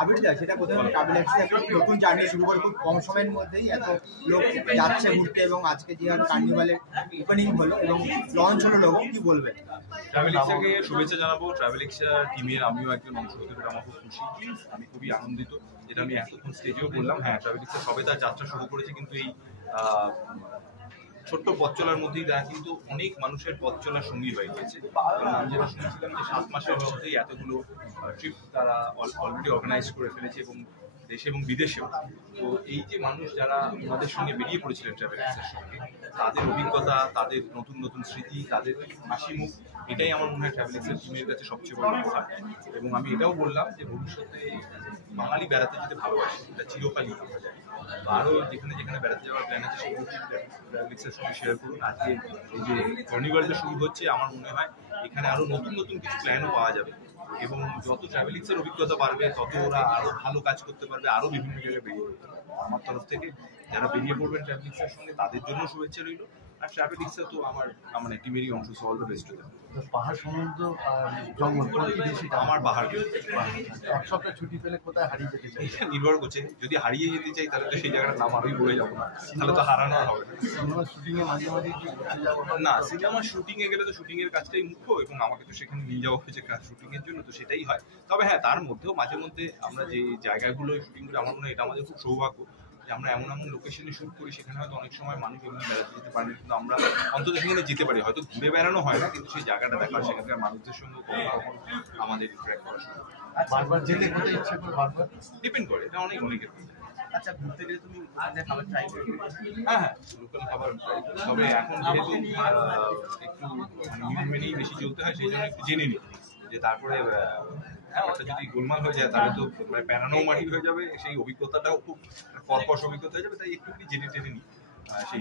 আবিরদা, সেটা কোথাও ট্রাভেল একটা নতুন জার্নি শুরু করে খুব কম সময়ের মধ্যেই এত লোক যাচ্ছে ঘুরতে, এবং আজকে যে কার্নিভালের ওপেনিং হলো এবং লঞ্চ হলো লোগো, কি বলবেন? ট্রাভেলিক্সকে শুভেচ্ছা জানাবো। ট্রাভেলিক্সের টিমের আমিও একজন অংশ হতে পেরে আমার খুব খুশি, আমি খুবই আনন্দিত। যেটা আমি এতক্ষণ স্টেজেও বললাম, হ্যাঁ ট্রাভেলিক্সের সবে তার যাত্রা শুরু করেছে, কিন্তু এই ছোট্ট পথ চলার মধ্যেই তারা কিন্তু অনেক মানুষের পথ চলার সঙ্গী হয়ে গিয়েছে। আমি যেটা শুনেছিলাম যে 7 মাসের মধ্যেই এতগুলো ট্রিপ তারা অলরেডি অর্গানাইজ করে ফেলেছে, এবং দেশে এবং বিদেশেও। তো এই যে মানুষ যারা আমাদের সঙ্গে বেরিয়ে পড়েছিলেন ট্রাভেলিক্সের সঙ্গে, তাদের অভিজ্ঞতা, তাদের নতুন নতুন স্মৃতি, তাদের হাসি মুখ, এটাই আমার মনে হয় ট্রাভেলিক্সের টিমের কাছে সবচেয়ে বড় কথা। এবং আমি এটাও বললাম যে ভবিষ্যতে বাঙালি বেড়াতে যেতে ভালোবাসে, এটা চিরকালই আমরা জানি। তো আরও যেখানে যেখানে বেড়াতে যাওয়ার প্ল্যান আছে সেগুলো ট্রাভেলিক্সের সঙ্গে শেয়ার করুন। আজকে এই যে কার্নিভালটা শুরু হচ্ছে, আমার মনে হয় এখানে আরও নতুন নতুন কিছু প্ল্যানও পাওয়া যাবে, এবং যত ট্রাভেলিক্সের অভিজ্ঞতা বাড়বে তত ওরা আরও ভালো কাজ করতে পারবে, আরও বিভিন্ন জায়গায় বেরিয়ে পড়তে পারবে। আমার তরফ থেকে যারা বেরিয়ে পড়বেন ট্রাভেলিক্সের সঙ্গে, তাদের জন্য শুভেচ্ছা রইল। আর ট্রাভেলিক্সে তো আমার মানে টিমেরই অংশ, so all the best to them. পাহাড়, সমুদ্র, জঙ্গল, কোনটি বেশি? আমার পাহাড়। এক সপ্তাহ ছুটি পেলে কোথায় হারিয়ে যেতে চাই? এটা নির্ভর করছে, যদি হারিয়ে যেতে চাই তাহলে তো সেই জায়গাটার নাম আরোই বলে যাবো না, তাহলে তো হারানো হবে না। সিনেমার শুটিংয়ে মাঝে মাঝে কি ঘুরতে যাবো? না, সিনেমার শুটিংয়ে গেলে তো শুটিং এর কাজটাই মুখ্য, এবং আমাকে তো সেখানে নিয়ে যাওয়া হয়েছে শুটিং এর জন্য, তো সেটাই হয়। তবে হ্যাঁ, তার মধ্যেও মাঝে মধ্যে আমরা যে জায়গাগুলো শুটিং করি, আমার মনে হয় এটা আমাদের খুব সৌভাগ্য যে আমরা এমন এমন লোকেশনে শুট করি, সেখানে হয়তো অনেক সময় মানুষ এমনি বেড়াতে যেতে পারেনি, কিন্তু আমরা অন্তত সেখানে যেতে পারি। হয়তো ঘুরে বেড়ানো হয় না, কিন্তু সেই জায়গাটা দেখা, সেখানকার মানুষদের সঙ্গে আমাদের ইন্টারেক্ট করা শুরু। বারবার যেতে কোথায় ইচ্ছে করে? বারবার ডিপেন্ড করে, এটা অনেক অনেকের। আচ্ছা, ঘুরতে গেলে তুমি ওখানে খাবার ট্রাই করবে? হ্যাঁ হ্যাঁ, লোকাল খাবার ট্রাই করি। তবে এখন যেহেতু একটু নিয়ম মেনেই বেশি চলতে হয়, সেই জন্য একটু জেনে নিই, যে তারপরে ব্যাপারটা যদি গোলমাল হয়ে যায় তাহলে তো প্যারানো মাটি হয়ে যাবে, সেই অভিজ্ঞতাটাও খুব কর্কশ অভিজ্ঞতা হয়ে যাবে। তাই একটু জেনে টেনে নিই। সেই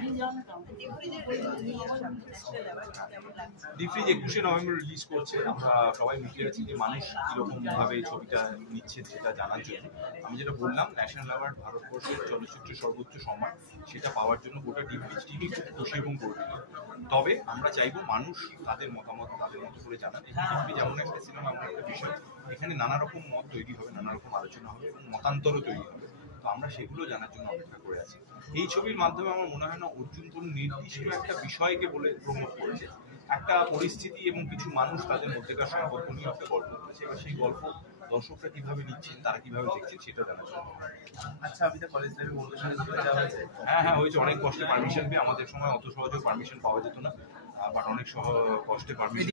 ডিপ ফ্রিজ 21শে নভেম্বর রিলিজ করছে। আমরা সবাই মিটে আছি যে মানুষ কিরকম ভাবে ছবিটা নিচ্ছে সেটা জানার জন্য। আমি যেটা বললাম, ন্যাশনাল অ্যাওয়ার্ড ভারতবর্ষের চলচ্চিত্রের সর্বোচ্চ সম্মান, সেটা পাওয়ার জন্য গোটা ডিপ ফ্রিজ টিভি খুব খুশি এবং গর্বিত। তবে আমরা চাইবো মানুষ তাদের মতামত তাদের মতো করে জানান। এই ডিপ ফ্রিজ এমন একটা সিনেমা, এমন একটা বিষয়, এখানে নানা রকম মত তৈরি হবে, নানা রকম আলোচনা হবে এবং মতান্তরও তৈরি হবে। তো আমরা সেগুলো জানার জন্য অপেক্ষা করে আছি। এই ছবির মাধ্যমে আমার মনে হয় না অর্জুন কোনো নির্দিষ্ট একটা বিষয়কে বলে প্রমোট করেছে, একটা পরিস্থিতি এবং কিছু মানুষ তাদের মধ্যেকার সম্পর্ক নিয়ে একটা গল্প করেছে। এবার সেই গল্প দর্শকরা কিভাবে নিচ্ছেন, তারা কিভাবে দেখছেন, সেটা জানার জন্য। আচ্ছা, আমি তো কলেজ লাইফে বন্ধুদের সঙ্গে ঘুরতে যাওয়া হয়েছে? হ্যাঁ হ্যাঁ, হয়েছে। অনেক কষ্টে পারমিশন পেয়ে, আমাদের সময় অত সহজে পারমিশন পাওয়া যেত না, বাট অনেক কষ্টে পারমিশন